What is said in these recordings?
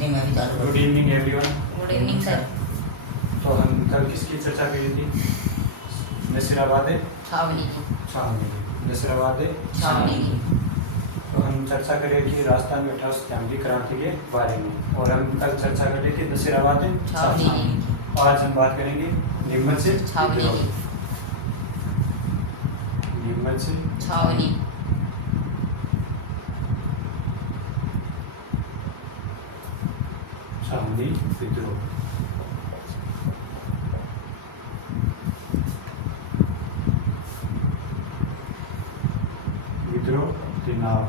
दी, मैं भी चालू कर गुड दी। Evening everyone. Good evening sir. तो हम कल किसकी चर्चा करी थी? नसीराबाद छावनी की। छावनी, नसीराबाद छावनी की। तो हम चर्चा करें कि राजस्थान में 28 सितंबर की क्रांति के बारे में, और हम कल चर्चा कर रहे थे नसीराबाद छावनी की। आज हम बात करेंगे नीमच से छावनी की। नीमच से छावनी। छावनी विद्रोह। विद्रोह दिनांक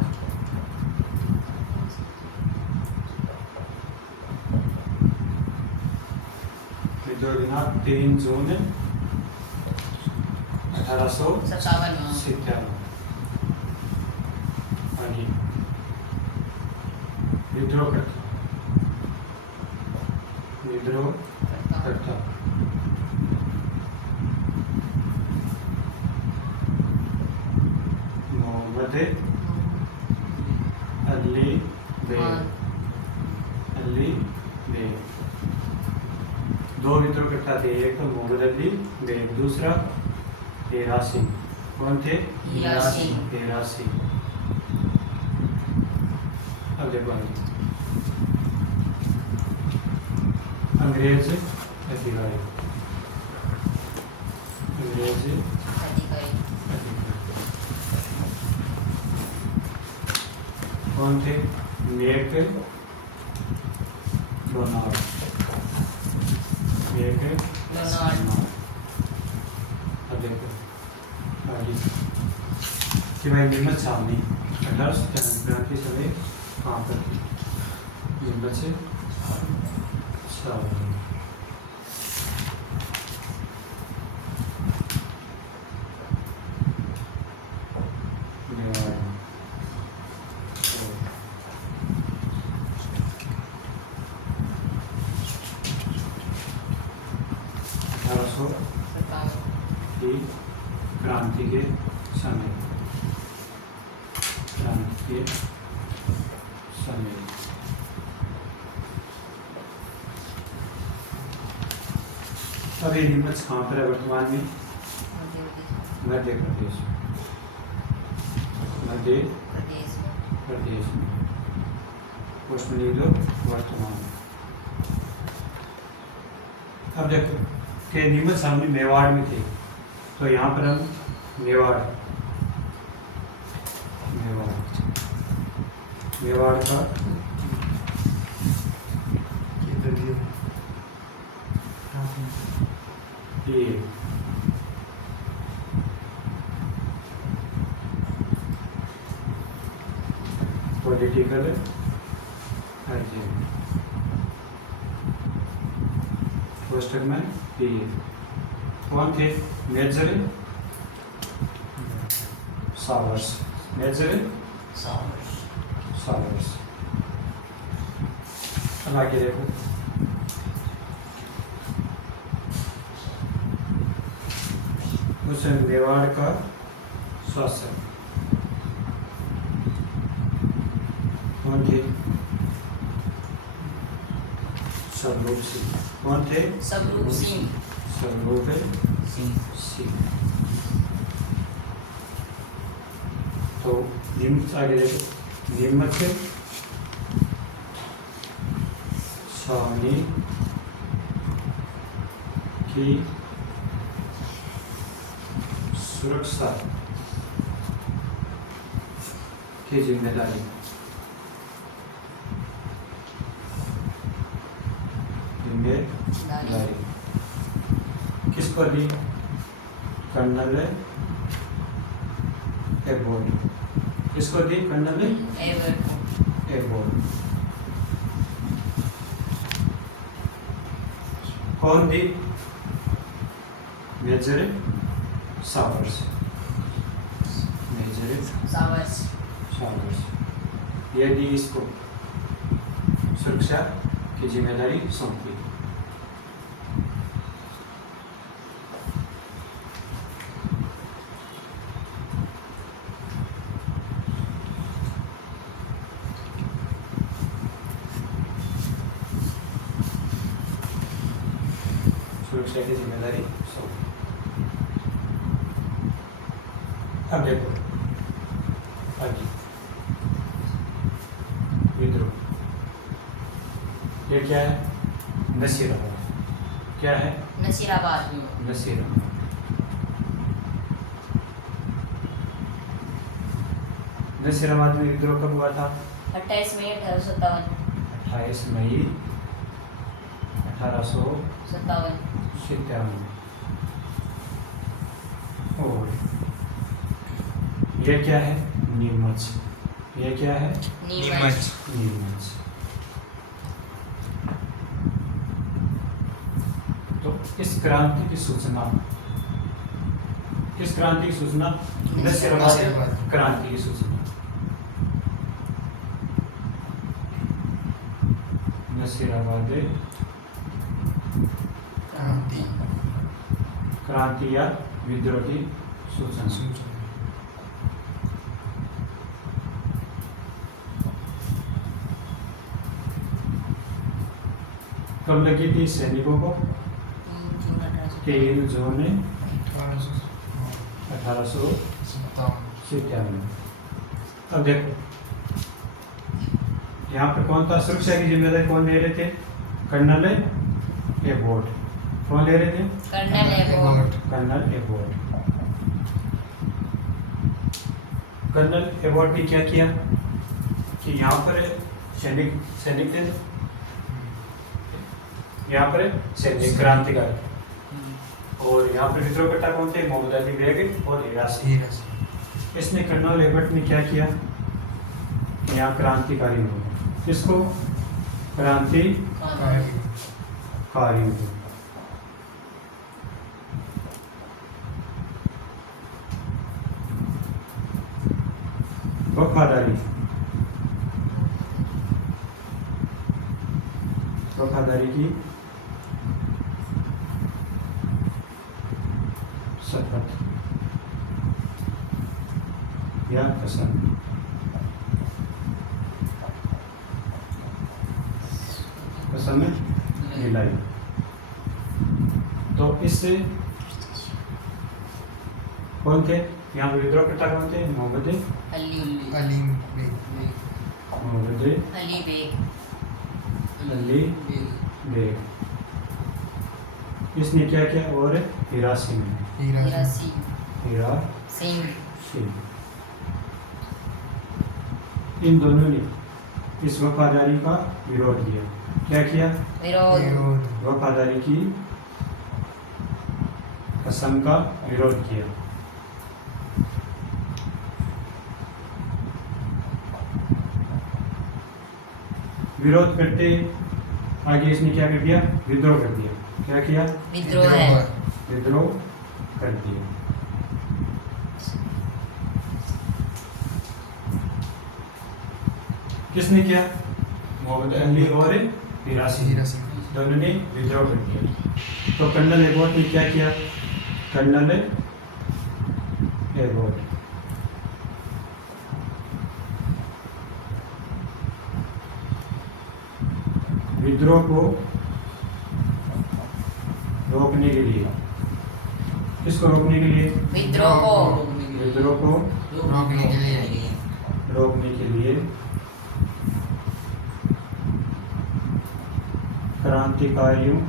विद्रोह दिनांक 3 जून 1857। आगे विद्रोह करता मोहम्मद अली बेग। दो विद्रोह करता थे, एक तो मोहम्मद अली बेग, दूसरा हीरा सिंह। कौन थे? हीरा सिंह। हीरा सिंह। अब देखो अंग्रेज अधिकारी। कौन थे? McDonald. अब देखो आगे कि भाई नीमच छावनी 18 सितंबर के समय कहाँ पर थी? नीमच से छावनी। की क्रांति के समय अब ये नीमच कहाँ पर है वर्तमान में? मध्य प्रदेश में। उसमें लिख दो वर्तमान। अब देखो कि नीमच छावनी मेवाड़ में थे, तो यहाँ पर हम मेवाड़ का ये पॉलिटिकल पोस्टर में ये कौन थे? Major Sowers. अब आगे देखो उस मेवाड़ का शासक कौन थे? सबरूप सिंह। कौन थे? सबरूप सिंह। तो नीमच आगे देखो, नीमच छावनी की सुरक्षा की जिम्मेदारी किस पर दी? Colonel abode. किसको दी? Colonel abode. कौन दी? Major showers. ये दी इसको सुरक्षा की जिम्मेदारी सौंपी। सुरक्षा की जिम्मेदारी सौंपी। अब देखो आगे विद्रोह, ये क्या है? नसीराबाद। क्या है? नसीराबाद। नसीराबाद। नसीराबाद में विद्रोह कब हुआ था? 28 मई 1857। 28 मई 1857। और ये क्या है? नीमच। ये क्या है? नीमच। नीमच। तो इस क्रांति की सूचना, किस क्रांति की सूचना? नसीराबाद क्रांति की सूचना। नसीराबाद क्रांति या विद्रोह की सूचना। कब लगी थी सैनिकों को? 3 जून 1857। अब देखो यहाँ पर कौन था? सुरक्षा की जिम्मेदारी कौन ले रहे थे? Colonel Abbott. कौन ले रहे थे? Colonel Abbott. Colonel Abbott. Colonel Abbott ने क्या किया कि यहाँ पर सैनिक थे, यहाँ पर सैनिक क्रांतिकारी, और यहाँ पर विद्रोहकर्ता कौन थे? मोहम्मद अली बेग और हीरासी। इसने कर्नल एबोट ने क्या किया? यहाँ क्रांतिकारी हो, इसको क्रांतिकारी हो। वफादारी, वफादारी की शपथ या कसम। कसम में मिलाई। तो इससे कौन थे यहाँ पर विद्रोहकर्ता? कौन थे? मोहम्मद अली बेग। इसने क्या किया? और हीरासी में हीरा सिंह। इन दोनों ने इस वफादारी का विरोध किया। क्या किया? विरोध। वफादारी की कसम का विरोध किया। विरोध करते आगे इसने क्या कर दिया? विद्रोह कर दिया। क्या किया? विद्रोह कर दिया। किसने किया? मोहम्मद अली और हीरासी दोनों ने विद्रोह कर दिया। तो कर्नल एबोट ने क्या किया? कर्नल एबोट विद्रोह को रोकने के लिए, किसको रोकने के लिए? विद्रोह को रोकने के लिए क्रांतिकारियों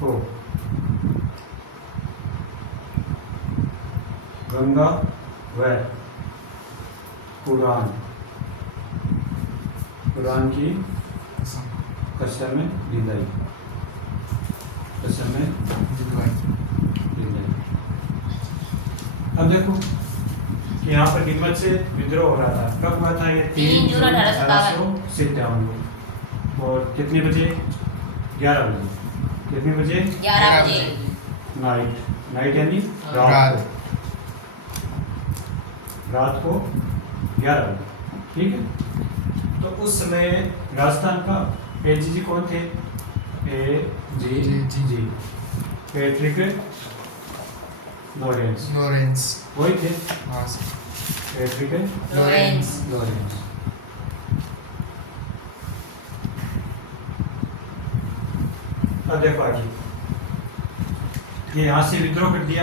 को गंगा व कुरान की कसम दिलाई। अब देखो कि यहाँ पर नीमच से विद्रोह हो रहा था। कब हुआ था? ये 3 जून 1857। और कितने बजे? 11 बजे। कितने बजे? 11 बजे। नाइट यानी रात को 11 बजे। ठीक है। तो उस समय राजस्थान का एजीजी कौन थे? एजीजी पैट्रिक लॉरेंस वही थे। Patrick Lawrence. देखो आगे, ये यहाँ से विद्रोह कर दिया,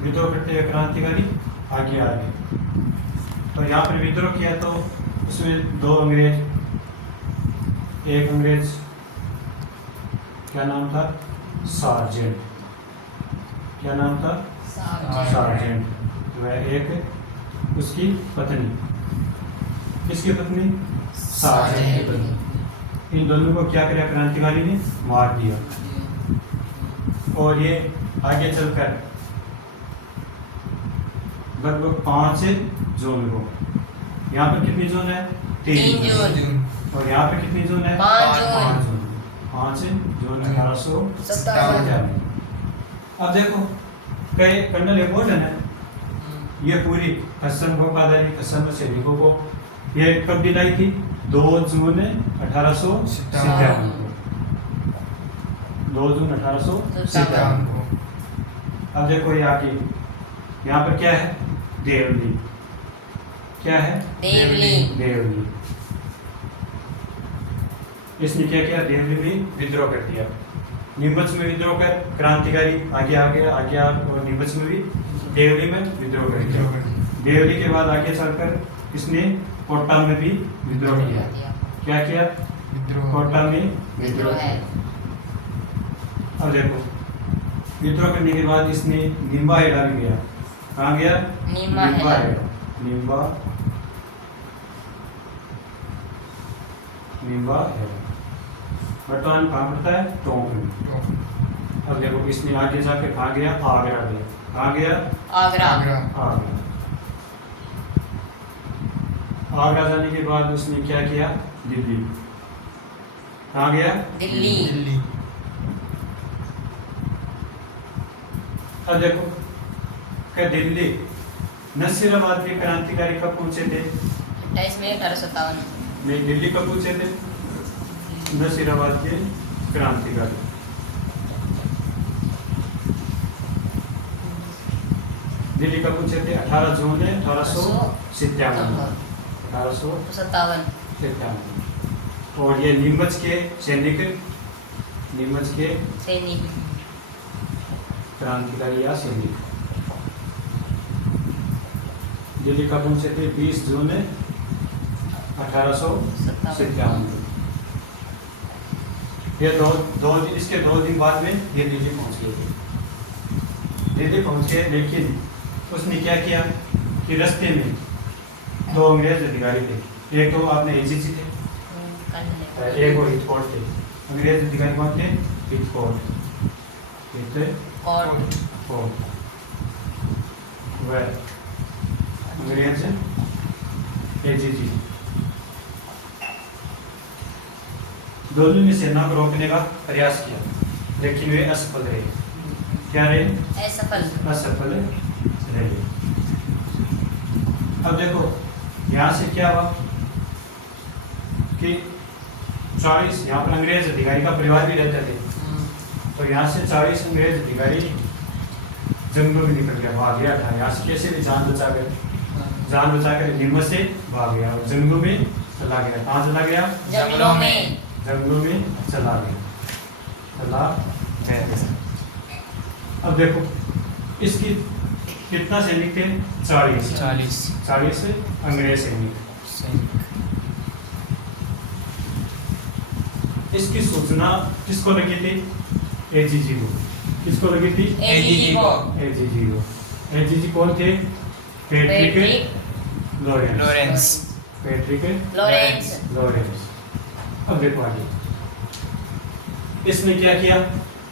विद्रोह करते हुए क्रांतिकारी आगे आ गए। और यहाँ पर विद्रोह किया तो उसमें दो अंग्रेज, एक अंग्रेज क्या नाम था, सार्जेंट, क्या नाम था, सार्जेंट, वह एक उसकी पत्नी, किसकी पत्नी, सार्जेंट की पत्नी। इन दोनों को क्या किया क्रांतिकारी ने, मार दिया। और ये आगे चलकर लगभग 5 जून को, यहाँ पर कितनी जून है, 3 जून, और यहाँ पे कितनी जून है, 5 जून, 5 जून 1857। अब देखो कई कर्नल लेफ्टिनेंट है, ये पूरी कसम वफादारी कसम सैनिकों को ये कब दिलाई थी, 2 जून 1857 को, 2 जून 1857 को। अब देखो ये आगे यहाँ पर क्या है, देवली, क्या है, देवली, देवली। इसने क्या किया, देवली में विद्रोह कर दिया। नीमच में विद्रोह कर क्रांतिकारी आगे आ गया, और नीमच में भी देवली में विद्रोह कर दिया। देवली के बाद आगे चलकर इसने कोटा में भी विद्रोह किया। क्या किया, कोटा में विद्रोह किया। अब देखो विद्रोह करने के बाद इसने निम्बा हेड़ा भी गया। कहाँ गया, निम्बा हेड़ा, हेड़ा, निम्बा हेड़ा। वर्तमान कहाँ पड़ता है, टोंक में। अब देखो इसने आगे जाकर कहाँ गया, आगरा गया। कहाँ गया, आगरा, आगरा जाने के बाद उसने क्या किया, दिल्ली। कहाँ गया, दिल्ली। अब देखो क्या दिल्ली नसीराबाद के क्रांतिकारी कब पहुंचे थे, 28 मई 1857। नहीं, दिल्ली कब पहुंचे थे, नसीराबाद के क्रांतिकारी। दिल्ली कब पहुंचे थे, 18 जून 1857। 1857। और ये नीमच के सैनिक, नीमच के सैनिक, क्रांतिकारी या सैनिक दिल्ली कब पहुंचे थे, 20 जून 1857। ये दो दिन, इसके 2 दिन बाद में ये दिल्ली पहुंच गए थे। दिल्ली पहुंच गए, लेकिन उसने क्या किया कि रास्ते में 2 अंग्रेज अधिकारी थे। एक तो आपने एजीजी थे, एक वो हिटफोर्ड थे। अंग्रेज अधिकारी कौन थे, हिटफोर्ड, वह अंग्रेज एजीजी। दोनों ने सेना को रोकने का प्रयास किया, लेकिन वे असफल रहे। क्या रहे, असफल रहे। अब देखो यहाँ से क्या हुआ कि 40 यहाँ पर अंग्रेज अधिकारी का परिवार भी रहते थे। तो यहाँ से 40 अंग्रेज अधिकारी जंगलों में निकल गया, भाग गया था। यहाँ से कैसे भी जान बचा कर नीमच से भाग गया और जंगलों में चला गया। कहाँ चला गया, जंगलों में, जंगलों में चला गया। अब देखो इसकी कितना सैनिक थे, 40 अंग्रेज सैनिक। इसकी सूचना किसको लगी थी, एजीजी को। किसको लगी थी, एजीजी को। एजीजी कौन थे, पैट्रिक लॉरेंस। अब देखो आगे इसने क्या किया,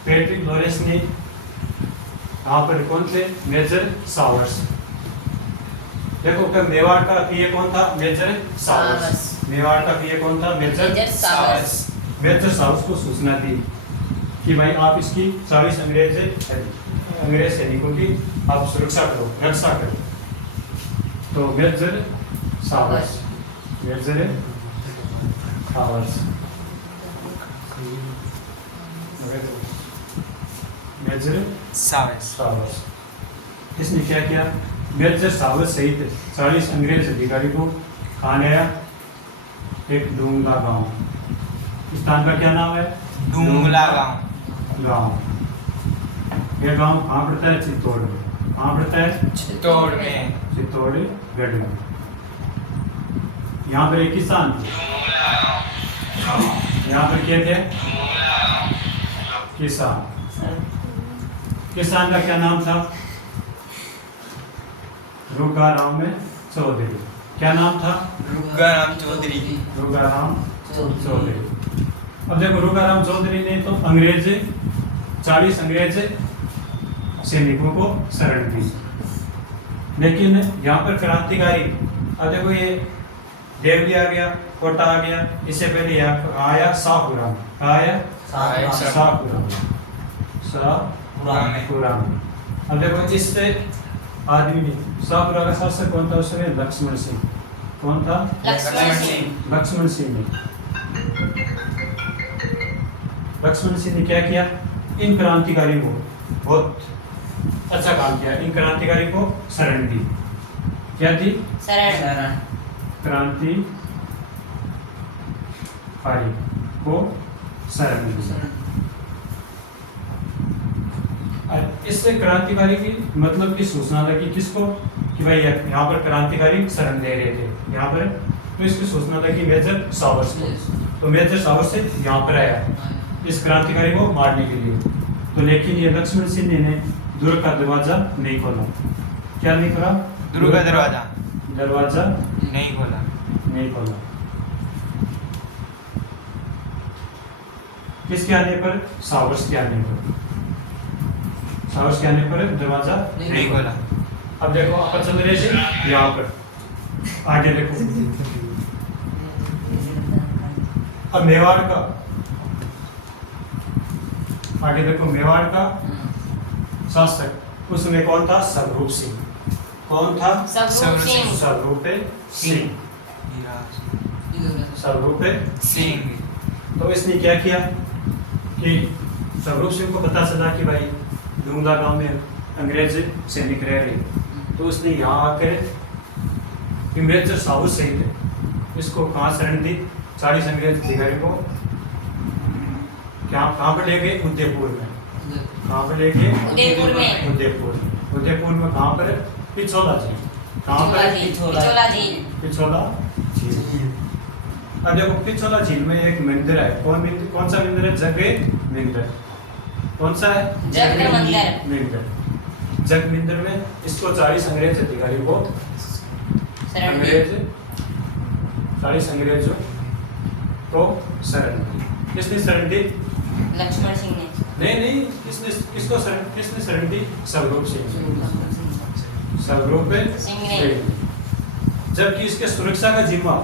पैट्रिक लॉरेंस ने यहाँ पर कौन थे, मेजर सावर्स। देखो क्या मेवाड़ का पीए कौन था, मेजर सावर्स। मेवाड़ का पीए कौन था, मेजर सावर्स। मेजर सावर्स को सूचना दी कि भाई आप इसकी 40 अंग्रेज सैनिकों की आप सुरक्षा करो, रक्षा करो। तो मेजर सावर्स इसने क्या किया, मेजर सावर्स सहित 40 अंग्रेज अधिकारी को कहाँ गया, एक डूंगला गांव। स्थान का क्या नाम है, डूंगला गांव। गांव। यह गांव कहाँ पड़ता है? चित्तौड़ में। कहाँ पड़ता है? चित्तौड़ में। चित्तौड़गढ़ में। यहाँ पर एक किसान थे। यहाँ पर क्या थे? किसान। किसान का क्या नाम था? रुगाराम चौधरी। क्या नाम था? रुगाराम चौधरी। रुगाराम चौधरी। अब देखो, रुगाराम चौधरी ने तो 40 अंग्रेज सैनिकों को शरण दी, लेकिन यहाँ पर क्रांतिकारी, अब देखो ये देवली आ गया, कोटा आ गया, इससे पहले यहाँ आया शाहपुरा। आया शाहपुरा। अब देखो, इससे आदमी ने, शाहपुरा का शासक कौन था उस समय? लक्ष्मण सिंह। कौन था? लक्ष्मण सिंह ने। लक्ष्मण सिंह ने क्या किया? इन क्रांतिकारी को बहुत अच्छा काम किया। इन क्रांतिकारी को शरण दी। क्या दी? शरण। क्रांतिकारी को शरण दी। इससे क्रांतिकारी की मतलब की सूचना लगी किसको? कि भाई यहाँ पर क्रांतिकारी शरण दे रहे थे यहाँ पर, तो इसकी सूचना लगी मेजर सावर्स को। तो मेजर सावर्स से यहाँ पर आया इस क्रांतिकारी को मारने के लिए। तो लेकिन ये लक्ष्मण सिंह ने दुर्ग का दरवाजा नहीं खोला। क्या नहीं खोला? दुर्ग का दरवाजा नहीं खोला। किसके आने पर? सावर्स के आने पर। सावर्स के आने पर दरवाजा नहीं खोला। अब देखो, आप चल रहे थे यहाँ पर, आगे देखो। अब मेवाड़ का, आगे देखो, मेवाड़ का शासक उसमें कौन था? स्वरूप सिंह। कौन था? स्वरूप सिंह। तो इसने क्या किया कि स्वरूप सिंह को पता चला कि भाई डूंगला गांव में अंग्रेज सैनिक रह रहे, तो उसने यहाँ आकर मेजर साहू सिंह थे, इसको कहाँ शरण दी? 40 अंग्रेज अधिकारी को कहाँ पर ले गए? उदयपुर में। कहाँ पर ले गए? उदयपुर में कहाँ पर? पिछोला झील। कहाँ पर? पिछोला झील। अब देखो, पिछोला झील में एक मंदिर है। कौन सा मंदिर है? जग मंदिर। कौन सा है? जग मंदिर। जग मंदिर में इसको 40 अंग्रेज अधिकारी को 40 अंग्रेजों को शरण दी। किसने शरण दी? लक्ष्मण सिंह ने। नहीं, किसने शरण दी? स्वरूप सिंह ने। जबकि इसके सुरक्षा का जिम्मा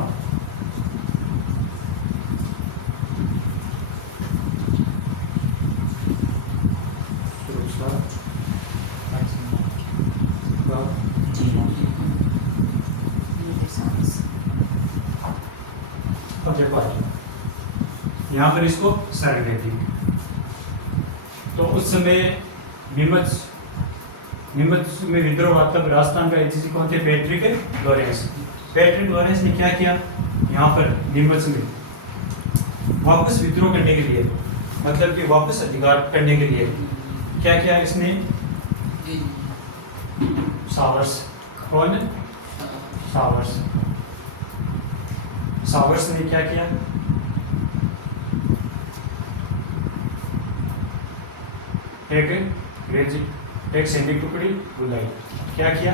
यहाँ पर इसको शरण दे दी। तो उस समय नीमच में विद्रोह हुआ। तब राजस्थान का एजेंसी कौन थे? पैट्रिक लॉरेंस ने क्या किया? यहाँ पर नीमच में वापस विद्रोह करने के लिए, मतलब कि वापस अधिकार करने के लिए क्या किया इसने? सावर्स। कौन? सावर्स ने क्या किया? एक सैनिक टुकड़ी बुलाई। क्या किया?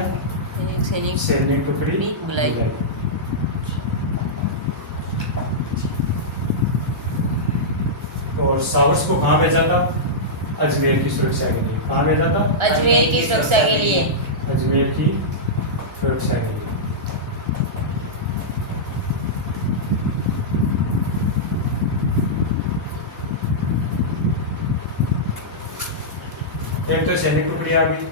सैनिक टुकड़ी बुलाई। और सावर्स को कहाँ भेजा था? अजमेर की सुरक्षा के लिए। कहाँ भेजा था? अजमेर की सुरक्षा के लिए। अजमेर की सुरक्षा के लिए। एक तो सैनिक टुकड़ी आ गई,